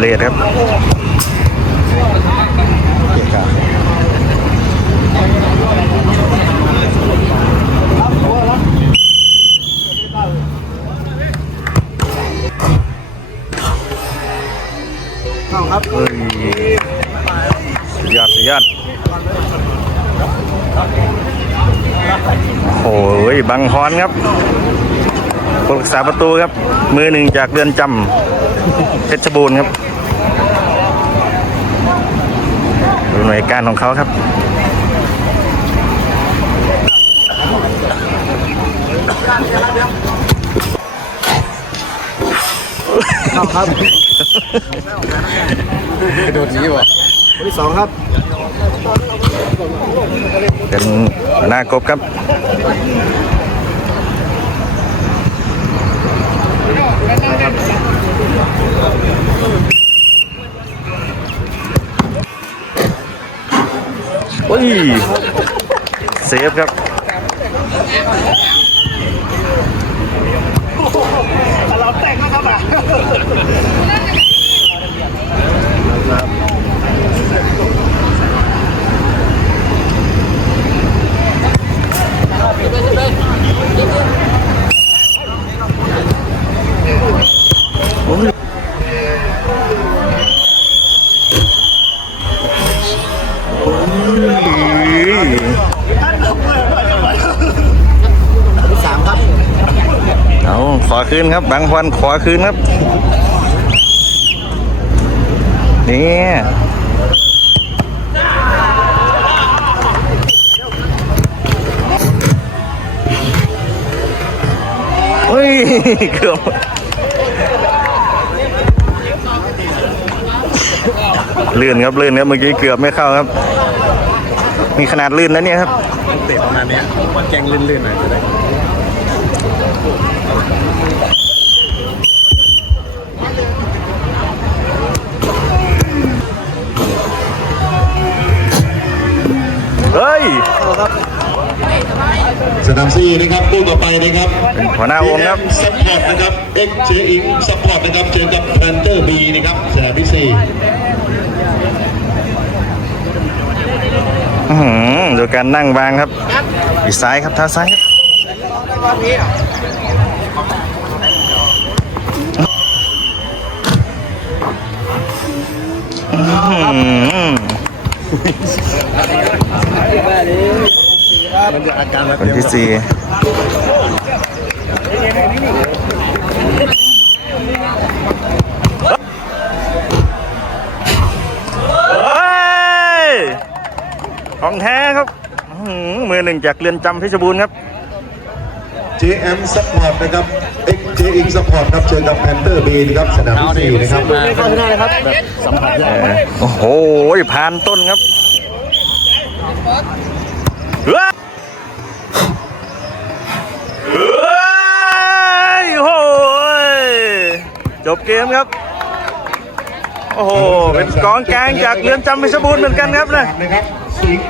เลดครับครับเฮ้ยสุดยอดสุดยอดโอ้ยบังฮอนครับผู้รักษาประตูครับ มือหนึ่งจากเรือนจำเพชรบูรณ์ครับ ดูหน่วยการของเขาครับเข้าครับโดดหนี้ว่ะคนที่สองครับ เป็นหัวหน้ากบครับ เฮ้ยเซฟครับ เราแต่งนะครับอะ ที่สามครับ เอาขอ คืนครับบางพวันขอคืนครับนี่เฮ้ยเกือบลื่นครับลื่นครับเมื่อกี้เกือบไม่เข้าครับ มีขนาดลื่นนะเนี่ยครับเตะประมาณเนี้ยว่าแกงลื่นๆหน่อยจะได้ เฮ้ยสนามซีนะครับคู่ต่อไปนะครับเป็นหัวหน้าวงครับซัพพอร์ตนะครับ X J อิงซัพพอร์ตนะครับเจอกับแพนเตอร์บีนะครับสนามที่สี่อื้อหือดูการนั่งวางครับอีกซ้ายครับเท้าซ้ายครับ อื้อหือมันจะคนที่สี่เฮ้ยของแท้ครับมือหนึ่งจากเรือนจำเพชรบูรณ์ครับ เจมซัพพอร์ตนะครับ X J อิงซัพพอร์ตครับเจอกับแพนเตอร์บีนะครับสนามที่สี่นะครับมาเข้าหน้าเลยครับแบบสัมผัสยากเออโอ้โหผ่านต้นครับเฮ้ยเฮ้ยโอ้ยจบเกมครับ โอ้โห เป็นกองกลางจากเรือนจำเพชรบูรณ์เหมือนกันครับนะนะครับสิงห์